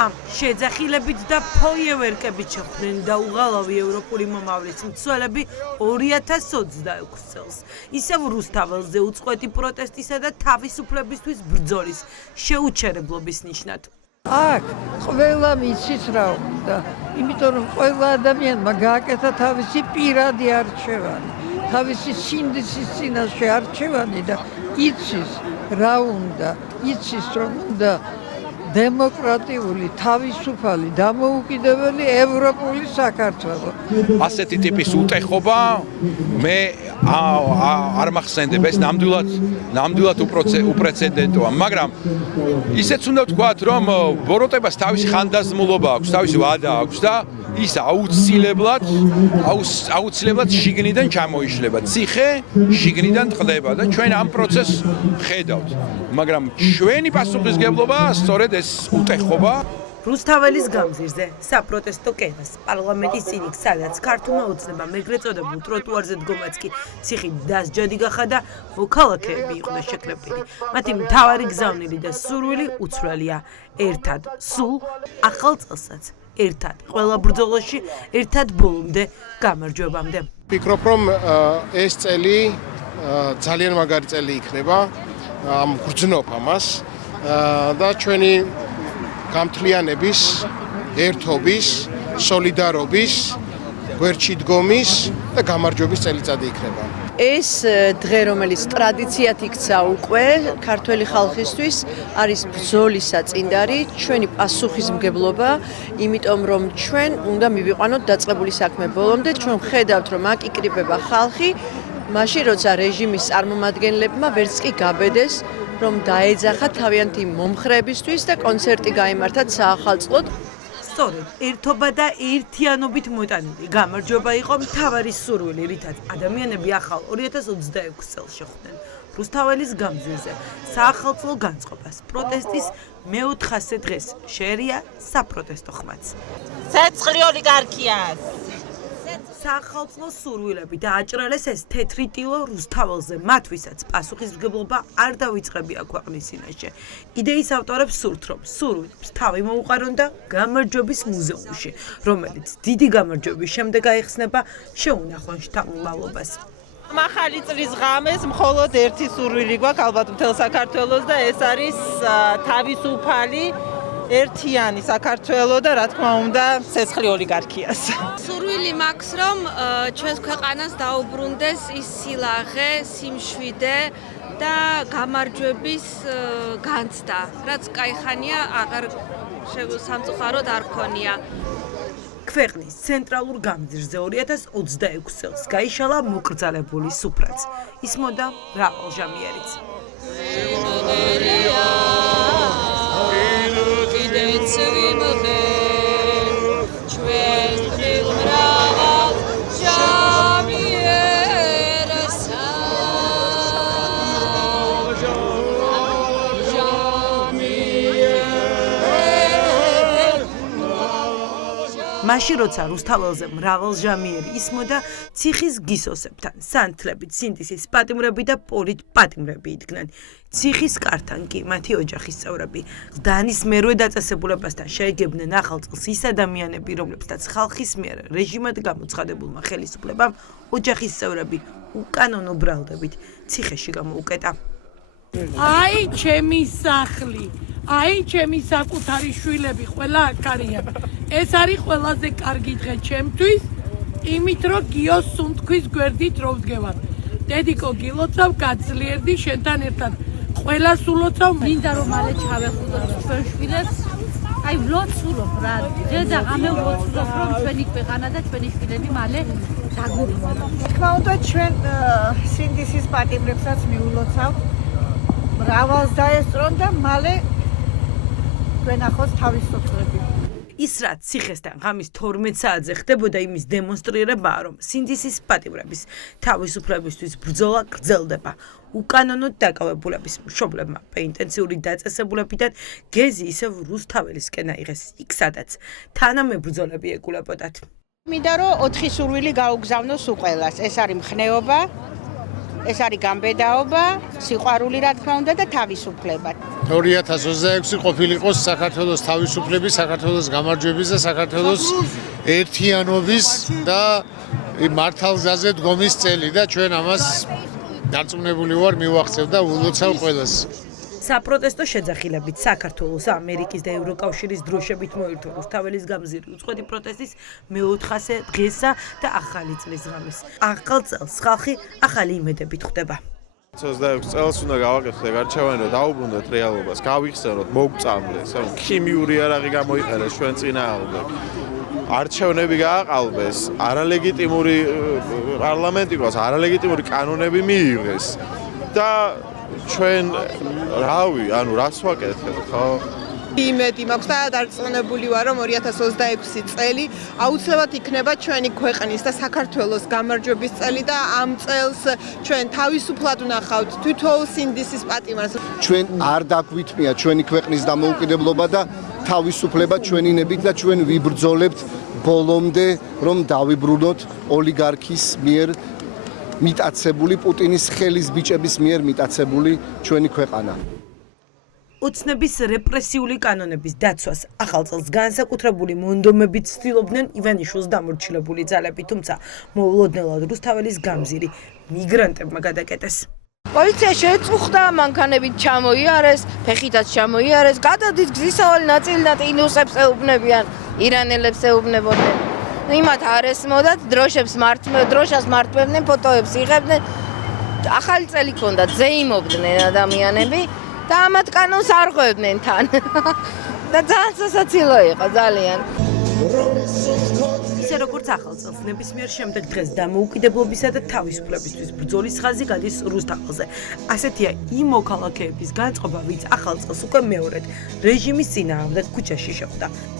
ამ შეძახილებით და ფოიევერკებით შეხვდნენ და უღალავი ევროპული მომავლის მცველები 2026 წელს. ისევ რუსთაველზე უწყვეტი პროტესტისა და თავისუფლებისთვის ბრძოლის შეუჩერებლობის ნიშნად. აქ ყველა მიცის რა უნდა, იმიტომ რომ ყველა ადამიანმა გააკეთა თავისი პირადი არჩევანი, თავისი სინდისის წინაშე არჩევანი და იცის რა უნდა, იცის რომ უნდა დემოკრატიული, თავისუფალი, დამოუკიდებელი ევროპული საქართველო. ასეთი ტიპის უტეხობა მე არ მახსენდება, ეს ნამდვილად უპრეცედენტოა, მაგრამ ისეც უნდა ვთქვათ, რომ ბოროტებას თავისი ხანდაზმულობა აქვს, თავისი ვადა აქვს და ის აუცილებლად შიგნიდან ჩამოიშლება. ციხე შიგნიდან ტყდება და ჩვენ ამ პროცესს ხედავთ. მაგრამ ჩვენი პასუხისმგებლობა სწორედ ეს უტეხობა. რუსთაველის გამზირზე საპროტესტო კენას პარლამენტის წინ, სადაც ქართულმა ოცნებამ ეგრეთ წოდებულ ტროტუარზე დგომაც კი ციხით დასჯადი გახადა, მოქალაქეები იყვნენ შეკრებილი. მათი მთავარი გზავნილი და სურვილი უცვლელია ერთად სულ ახალ წელსაც. ერთად ყველა ბრძოლაში, ერთად ბოლომდე გამარჯვებამდე. ვფიქრობ, რომ ეს წელი ძალიან მაგარი წელი იქნება, ამ გრძნობ ამას და ჩვენი გამთლიანების, ერთობის, სოლიდარობის, გვერდში დგომის და გამარჯვების წელიწადი იქნება. ეს დღე, რომელიც ტრადიციად იქცა უკვე ქართველი ხალხისთვის, არის ბრძოლისა წინდარი, ჩვენი პასუხისმგებლობა, იმიტომ რომ ჩვენ უნდა მივიყვანოთ დაწყებული საქმე ბოლომდე, ჩვენ ხედავთ, რომ აქ იკრიბება ხალხი, მაშინ როცა რეჟიმის წარმომადგენლებმა ვერც კი გაბედეს, რომ დაეძახათ თავიანთი მომხრეებისთვის და კონცერტი გაიმართათ საახალწლოდ. სწორედ ერთობა და ერთიანობით მოტანილი გამარჯვება იყო მთავარი სურვილი, რითაც ადამიანები ახალ 2026 წელს შეხვდნენ რუსთაველის გამზირზე საახალწლო განწყობას. პროტესტის მე-400 დღეს შეერია საპროტესტო ხმაც. ცეცხლი ოლიგარქიას საახალწლო სურვილები და აჭრელეს ეს თეთრი ტილო რუსთაველზე, მათვისაც პასუხისმგებლობა არ დავიწყებია ქვეყნის წინაშე. იდეის ავტორებს სურთ, რომ სურვილებს თავი მოუყარონ და გამარჯვების მუზეუმში, რომელიც დიდი გამარჯვების შემდეგ აიხსნება შეუნახონ შთამომავლობას. ახალი წლის ღამეს მხოლოდ ერთი სურვილი გვაქვს ალბათ მთელ საქართველოს და ეს არის თავისუფალი ერთიანი საქართველო და რა თქმა უნდა ცეცხლი ოლიგარქიას. სურვილი მაქვს, რომ ჩვენს ქვეყანას დაუბრუნდეს ის სილაღე, სიმშვიდე და გამარჯვების განცდა, რაც კაიხანია აღარ სამწუხაროდ არ ქონია. ქვეყნის ცენტრალურ გამზირზე 2026 წელს გაიშალა მოკრძალებული სუფრაც. ისმოდა მრავალჟამიერიც. მაშინ როცა რუსთაველზე მრავალჟამიერი ისმოდა, ციხის გისოსებთან, სანთლებით, სინდისის პატიმრები და პოლით პატიმრები იდგნენ. ციხის კართან კი მათი ოჯახის წევრები. გდანის მერვე დაწესებულებასთან შეეგებნენ ახალ წელს ის ადამიანები, რომლებსაც ხალხის მიერ რეჟიმად გამოცხადებულმა ხელისუფლებამ ოჯახის წევრები უკანონო ბრალდებით ციხეში გამოუკეტა. აი ჩემი სახლი, აი ჩემი საკუთარი შვილები ყველა აქ არიან. ეს არის ყველაზე კარგი დღე ჩემთვის, იმით რომ გიოს სუნთქვის გვერდით რო ვდგევარ. დედიკო გილოცავ, გაძლიერდი შენთან ერთად. ყველა სულოცავ, მინდა რომ მალე ჩავეხუძოთ ჩვენ შვილებს. აი ვლოცულობ რა, დედა ღამე ვლოცულობ რომ ჩვენი ქვეყანა და ჩვენი შვილები მალე დაგუბრუნონ. თქმა უნდა ჩვენ სინდისის პატიმრებსაც მიულოცავ. მრავალს დაესწრონ და მალე გვენახოს თავისუფლები. ის რაც ციხესთან ღამის 12 საათზე ხდებოდა, იმის დემონსტრირებაა, რომ სინდისის პატიმრების თავისუფლებისთვის ბრძოლა გრძელდება. უკანონოდ დაკავებულების მშობლებმა პენიტენციური დაწესებულებიდან გეზი ისევ რუსთაველისკენ აიღეს, იქ სადაც თანამებრძოლები ეგულებოდათ. მინდა რომ 4 სურვილი გაუგზავნოს უყველას. ეს არის მხნეობა, ეს არის გამბედაობა, სიყვარული რა თქმა უნდა და თავისუფლება. 2026 ყოფილიყოს საქართველოს თავისუფლების, საქართველოს გამარჯვების და საქართველოს ერთიანობის და მართალგზაზე დგომის წელი და ჩვენ ამას დარწმუნებული ვარ მივახცევ და ულოცავ ყველას. საპროტესტო შეძახილებით საქართველოს, ამერიკის და ევროკავშირის დროშებით მოირთო რუსთაველის გამზირი უწყვეტი პროტესტის მე-400 დღესა და ახალი წლის ღამეს. ახალ წელს ხალხი ახალი იმედებით ხვდება. 26 წელს უნდა გავაკეთოთ გარჩევანი, რომ დაუბრუნდეთ რეალობას, გავიხსენოთ, მოგწამლეს, ანუ ქიმიური იარაღი გამოიყენეს ჩვენ წინააღმდეგ. არჩევნები გააყალბეს, არალეგიტიმური პარლამენტი გვაქვს, არალეგიტიმური კანონები მიიღეს და ჩვენ რავი, ანუ რას ვაკეთებ, ხო? იმედი მაქვს და დარწმუნებული ვარ, რომ 2026 წელი აუცილებლად იქნება ჩვენი ქვეყნის და საქართველოს გამარჯვების წელი და ამ წელს ჩვენ თავისუფლად ვნახავთ თითოეულ სინდისის პატიმარს. ჩვენ არ დაგვითმია ჩვენი ქვეყნის დამოუკიდებლობა და თავისუფლება ჩვენი ნებით და ჩვენ ვიბრძოლებთ ბოლომდე, რომ დავიბრუნოთ ოლიგარქის მიერ მიტაცებული პუტინის ხელის ბიჭების მიერ მიტაცებული ჩვენი ქვეყანა. ოცნების რეპრესიული კანონების დაცვას ახალ წელს განსაკუთრებული მონდომებით ცდილობდნენ ივანიშვილს დამორჩილებული ძალები, თუმცა მოულოდნელად რუსთაველის გამზირი მიგრანტებმა გადაკეტეს. პოლიცია შეწუხდა, მანქანებით ჩამოიარეს, ფეხითაც ჩამოიარეს, გადადით გზისავალი ნაწილი და ინუსებს ეუბნებიან, ირანელებს ეუბნებოდნენ. იმათ არ ესმოდათ, დროშას მართმევდნენ, ფოტოებს იღებდნენ. ახალი წელი ჰქონდათ, ზეიმობდნენ ადამიანები და ამათ კანონს არ ღვევდნენ თან. და ძალიან სასაცილო იყო, ძალიან. ისე როგორც ახალ წელს ნებისმიერ შემდეგ დღეს დამოუკიდებლობისა და თავისუფლებისთვის ბრძოლის ხაზი გადის რუსთაველზე. ასეთია იმ მოქალაქეების განწყობა, ვინც ახალ წელს უკვე მეორედ რეჟიმის წინააღმდეგ ქუჩაში შეხვდა.